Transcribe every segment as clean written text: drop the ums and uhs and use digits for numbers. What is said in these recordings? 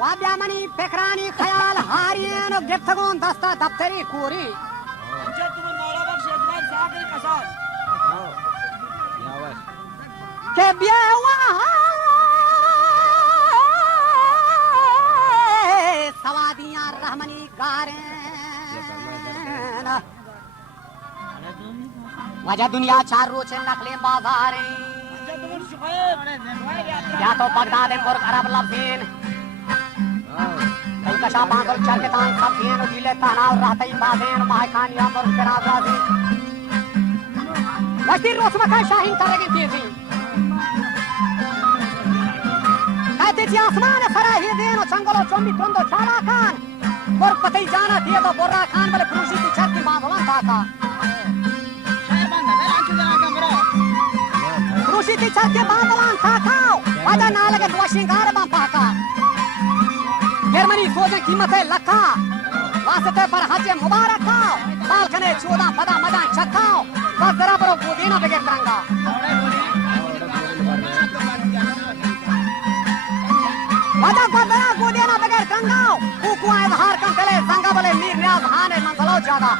वाद्यामणि पेखरानी ख्याल हारियन गिफ्तगोन दस्ता दफ्तरी कोरी तुम्हें मौला बख्श अजमान सागर कसास के बियावा सवादियां रहमनी गारे वजह दुनिया चार रोचे नकले बाजारे या तो बगदाद और अरब लफीन कई कशा बांगल चल के तान सब दिन ढीले तनाव रहते ही बादेन मायखान या पर कराजाजी वस्ती रोसमा का शाहीन करेगी तेजी कहते थी आसमान सरा ही देनो जंगलों चोंबी टोंदो चारा खान और पते जाना दिए तो बोरा खान वाले पुरुषी की छत की बांधवान था पुरुषी की छत के बांधवान था वजह ना लगे तो शिंगार बांपा का जर्मनी सोचे कीमत है लखा वास्ते पर हज मुबारक खाओ बालकने 14 पदा मदान छक्काओ बस जरा पर वो देना बगैर तरंगा वजह को जरा वो देना बगैर तरंगाओ कुकुआ इजहार कर चले संगा वाले मीर न्याज हाने मंगलो ज्यादा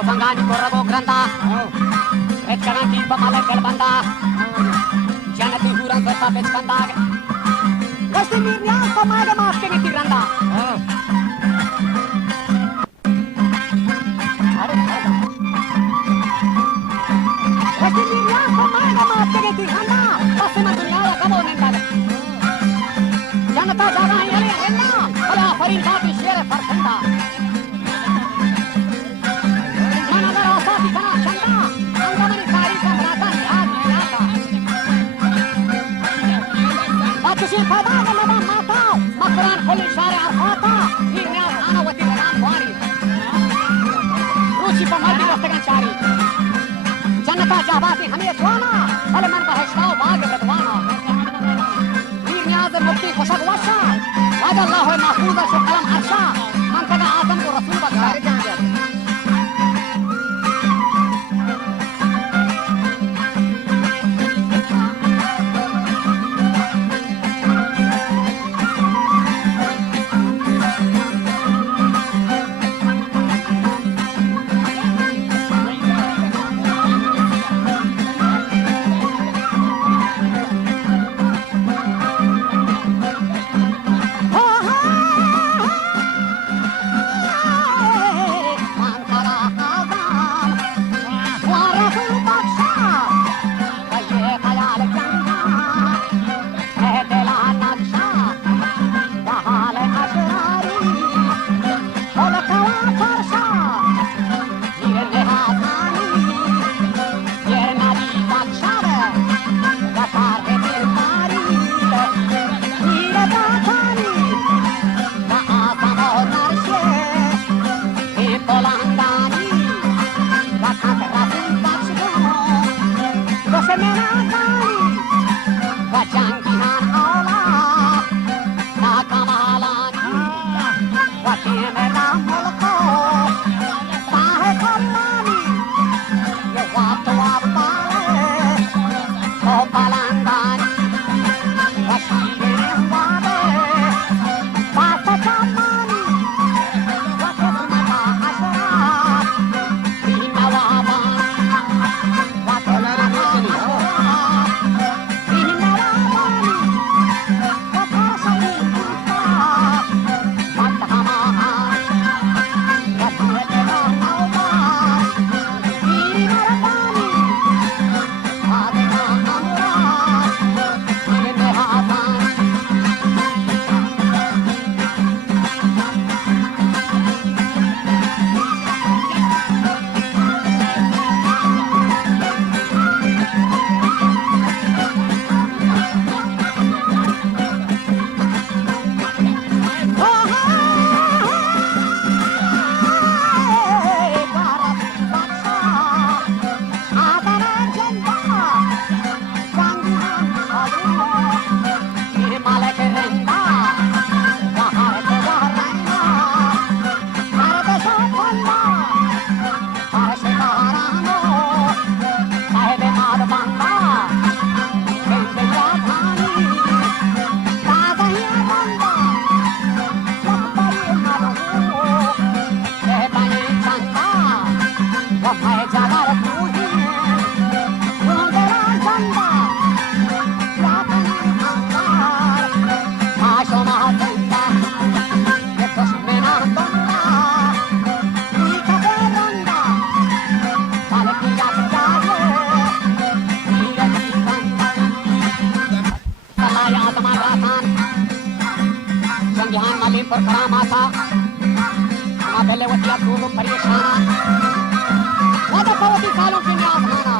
Bangani Korago Granda, Red Karanti Bamala Kalbanda, Janatu Huran Berta Bechkanda, West India, Pamada Maske Tiranda. West India, Pamada Maske Tiranda, Pasima Dunia, come on and Janata Jana Yelena, Ala Farinda Share Farfanda. Kusin pada nama mata, makanan kulit syariah harta, hingga anak wati dengan wari. Ruci pemaldi dengan cari. Janata jabati hamiya tuana, alaman bahashtau bagi bertuana. Hingga ada mukti kosak wasa, wajah Allah mahfuza syukalam arsha, mantaga Adam ko Rasul bakar. Perkaramata, Mabele Watia Guru Parishana, Wada Pawati Kalum Kinyamana,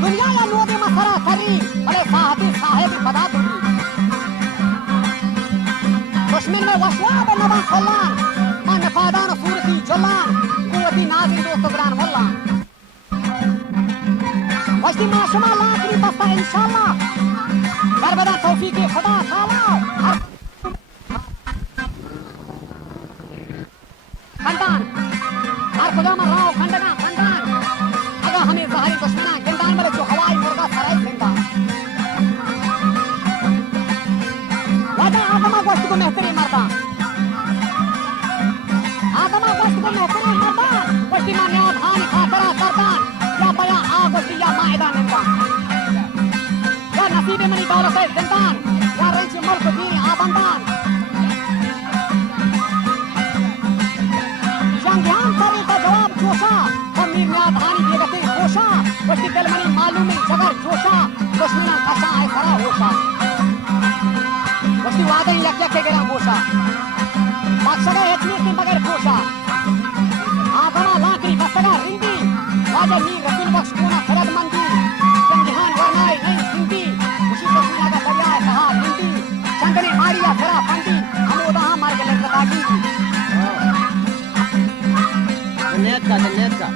Dunya ya Nodi Masara Sari, Bale Sahati Sahebi Padaduri, Kashmir में वशवाब नवा खल्लान, मान नफादान सूरती जलान, कुवती नाज़िर दोस्त grain मुल्ला, वश्ती माशमा लाकरी बस्ता इंशाल्लाह, बरबदा तौफीक खुदा ताला खंडान हर खुदा में राव खंडना खंडान अगर हमें ज़ाहिरी दुश्मना गिंदान वाले जो हवाई मुर्गा सराय जिंदा वादा आदमा गोश्त को मेहतरी मरदा आदमा गोश्त दौलत जिंदान या रेंच मुल्क दीन आबंदान जंगियान करी का जवाब जोशा कमीर ने धानी बेगते होशा वस्ती दिलमनी मालूमी जगर जोशा दुश्मना कशा है खरा होशा वस्ती वादे यक्या के गया होशा मकसद है इतनी की बगैर होशा आदमा लाकरी बसगा रिंदी वाजे नी रसूल बख्श कोना खरदमंदी जंगियान वरनाए नहीं हिंदी उसी रसूल का दरिया है कहा हिंदी चंदनी मारिया फरा पंडी हमोदा मार के लड़का Netka.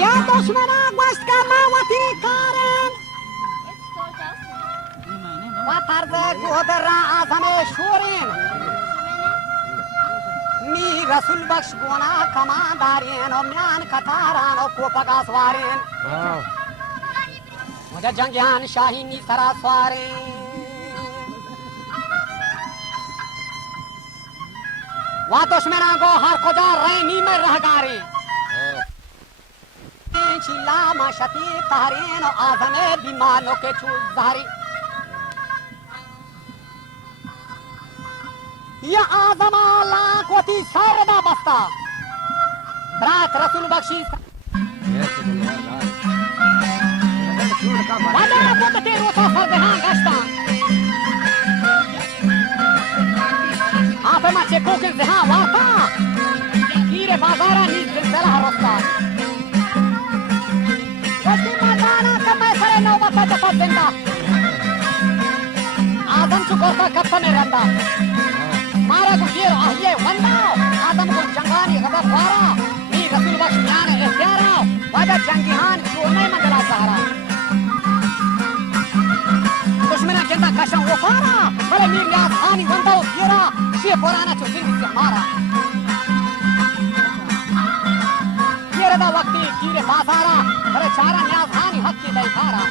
या दुश्मना गोश्त का मावती कारण Patarda godara azame shorin Ni Rasul Baksh gona kamandarin O myan kataran o kopaga swarin Muja jangyan shahini sara swarin Wa dushmana go har koja raini mein rahgare Chilla ma shati tarin o azame bimano ke chul zahari या आजमा लाखोती सारदा बस्ता रात रसूल बख्शी वादा बोलते रोसा फरदहां गश्ता आप में चेको के जहां वाता कीरे बाजारा नी दिलदला रोस्ता वस्ती मदाना कमे सरे नौबत जपा देंदा आदम चुकोता कप्पा में रंदा मारा को ये आहिए वंदाओ आदम को जंगानी गदर वारा नी रसूल बख्श ज्ञान इख्तियारा वादा जंगिहान छोड़ने मंगला सहारा दुश्मना जिंदा कशा वो फारा भले मीर न्याज हानी वंदाओ गिरा ये पुराना चो जिंदगी से हमारा ये रदा वक्ती कीरे बाजारा भले चारा न्याज हानी हक की दई खारा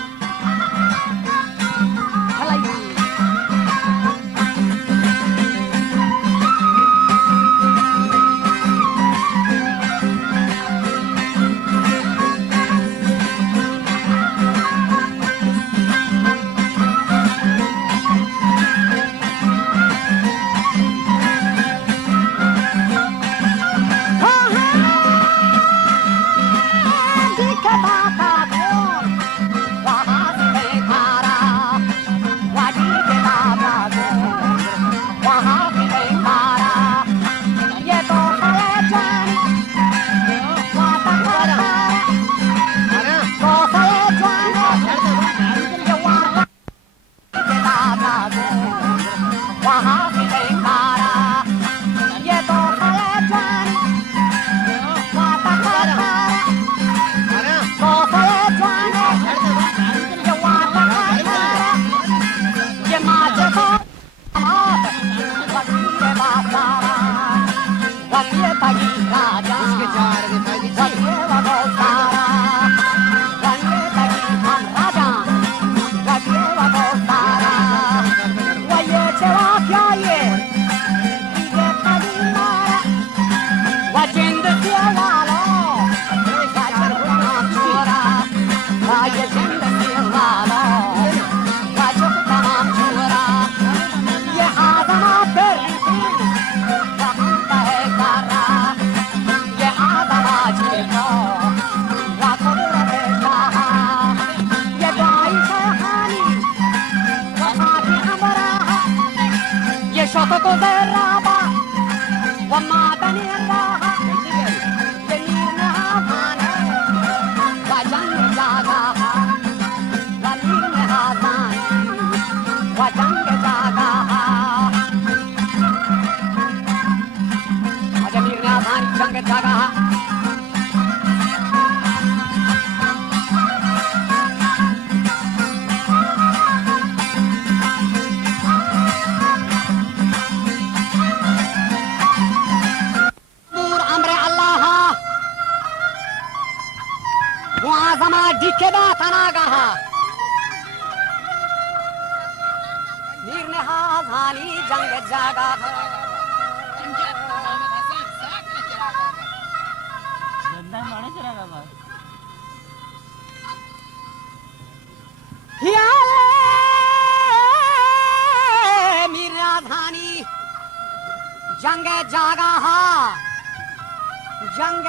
तनागाह मीर ने हाजानी जंग जागा मीर ने हाजानी जंग जागा जंग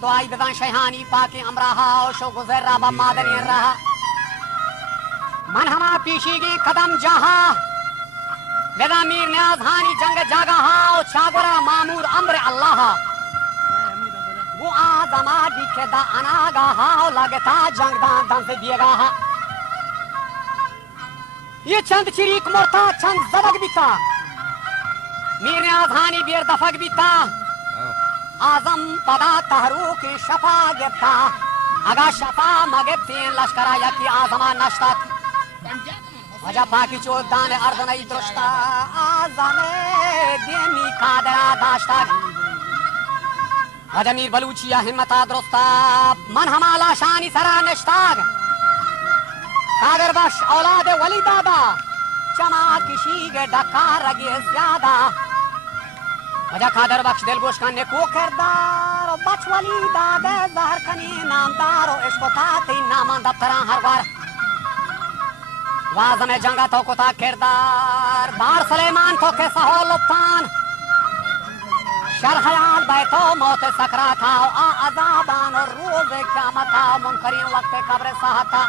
दुआई बेदान शहानी पाके अमराहा शो गुजर रहा मादनी रहा मन हमा पीशीगी कदम जहा बेदा मीर न्याज हानी जंग जागा छागुरा मामूर अम्र अल्लाह वो आजमा दिखे दा अनागा लगता जंग दान दान से दिएगा ये चंद चिरीक मोरता चंद जबक बीता मीर न्याज हानी बेर दफक बीता आजम पदा तहरू की शफा गिफ्ता अगा शफा मगिफ्ती लश्करा यकी आजमा नश्ता वजह बाकी चोदान अर्ध नहीं दृष्टा आजमे देमी कादरा दाश्ता वजह मीर बलूचिया हिम्मता दुरुस्ता मन हमाला शानी सरा निश्ताग कादर बश औलाद वली दादा चमा किसी के डका रगे ज्यादा वजह कादर बख्श दिल गोश खाने को किरदार बच वली दादे जहर खनी नामदार इश्क़ नामा दफ्तरा हर बार वाज़ में जंगा तो को था किरदार बार सलेमान तो के सहो लुत्तान शरहयान बैठो मौत सकरा था आ अज़ाबान और रोज़ क़यामत था मुनकरीन वक्त कब्र साहता